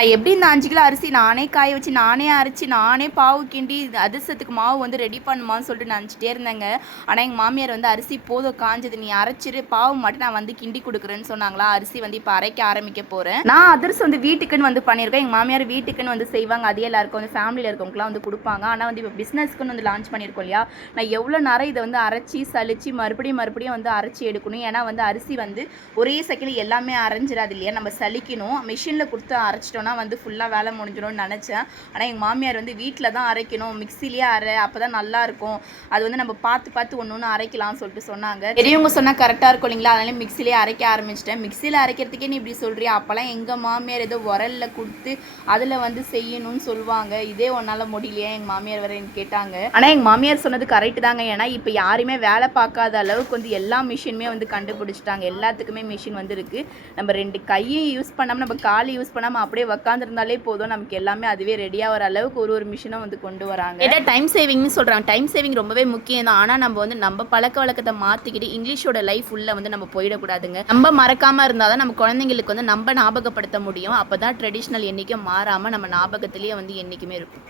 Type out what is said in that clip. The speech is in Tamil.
எப்படி இந்த 5 கிலோ அரிசி நானே காய வச்சு, நானே அரைச்சி, நானே பாவு கிண்டி அதிரசத்துக்கு மாவு வந்து ரெடி பண்ணுமான்னு சொல்லிட்டு நினச்சிட்டே இருந்தேங்க. ஆனால் எங்கள் மாமியார் வந்து அரிசி போதும் காஞ்சது, நீ அரைச்சிரு, பாவு மட்டும் நான் வந்து கிண்டி கொடுக்குறேன்னு சொன்னாங்களா. அரிசி வந்து இப்போ அரைக்க ஆரம்பிக்க போகிறேன். நான் அதிரசம் வந்து வீட்டுக்குன்னு வந்து பண்ணியிருக்கேன். எங்கள் மாமியார் வீட்டுக்குன்னு வந்து செய்வாங்க. அதே எல்லாருக்கும் வந்து ஃபேமிலியில் இருக்கவங்களாம் வந்து கொடுப்பாங்க. ஆனால் வந்து இப்போ பிஸ்னஸ்க்குன்னு வந்து லான்ச் பண்ணியிருக்கோம் இல்லையா. நான் எவ்வளோ நேரம் இதை வந்து அரைச்சி சலிச்சு மறுபடியும் வந்து அரைச்சி எடுக்கணும். ஏன்னா வந்து அரிசி வந்து ஒரே செகண்டில் எல்லாமே அரைஞ்சிடாது இல்லையா. நம்ம சலிக்கணும். மிஷினில் கொடுத்து அரைச்சிட்டோம்னா வந்து ஃபுல்லாக வேலை முடிஞ்சிடும்னு நினச்சேன். ஆனால் எங்கள் மாமியார் வந்து வீட்டில் தான் அரைக்கணும், மிக்சிலேயே அரை, அப்போ தான் நல்லாயிருக்கும், அது வந்து நம்ம பார்த்து ஒன்று ஒன்று அரைக்கலாம்னு சொல்லிட்டு சொன்னாங்க. பெரியவங்க சொன்னால் கரெக்டாக இருக்கும் இல்லைங்களா. அதனால மிக்சிலேயே அரைக்க ஆரம்பிச்சிட்டேன். மிக்சியில் அரைக்கிறதுக்கே நீ இப்படி சொல்கிறியா, அப்போல்லாம் எங்கள் மாமியார் ஏதோ உரலில் கொடுத்து அதில் வந்து செய்யணும்னு சொல்லுவாங்க, இதே ஒன்றால் முடியலையா எங்கள் மாமியார் வர கேட்டாங்க. ஆனால் எங்கள் மாமியார் சொன்னது கரெக்டு தாங்க. ஏன்னா இப்போ யாருமே வேலை பார்க்காத அளவுக்கு வந்து எல்லா மிஷினுமே வந்து கண்டுபிடிச்சிட்டாங்க. எல்லாத்துக்குமே மிஷின் வந்து இருக்குது. நம்ம 2 கையை யூஸ் பண்ணாமல், நம்ம காலை யூஸ் பண்ணாமல் அப்படியே உட்காந்துருந்தாலே போதும், நமக்கு எல்லாமே அதுவே ரெடியாக வர அளவுக்கு ஒரு மிஷினும் வந்து கொண்டு வராங்க. ஏன்னா டைம் சேவிங்னு சொல்கிறாங்க. டைம் சேவிங் ரொம்பவே முக்கியம் தான். ஆனால் நம்ம வந்து நம்ம பழக்க வழக்கத்தை மாற்றிக்கிட்டு இங்கிலீஷோட லைஃப் உள்ள வந்து நம்ம போயிடக்கூடாதுங்க. நம்ம மறக்காமல் இருந்தால் தான் நம்ம குழந்தைங்களுக்கு வந்து நம்ம ஞாபகப்படுத்த முடியும். அப்போ தான் ட்ரெடிஷ்னல் என்றைக்கும் மாறாமல் நம்ம ஞாபகத்திலேயே வந்து என்றைக்குமே இருக்கும்.